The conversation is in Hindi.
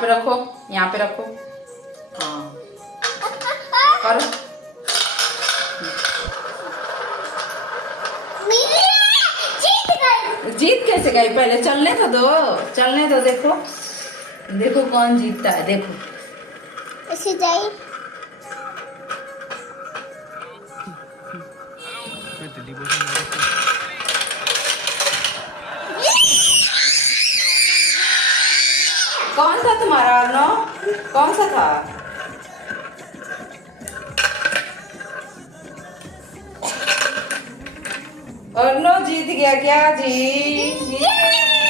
पे रखो, यहाँ पे रखो। हाँ करो। जीत कैसे गई? पहले चलने तो दो, चलने दो। देखो देखो कौन जीतता है, देखो। ऐसे जाए। कौन सा तुम्हारा अर्नो? कौन सा था? अर्नो जीत गया क्या? जी जीत गया।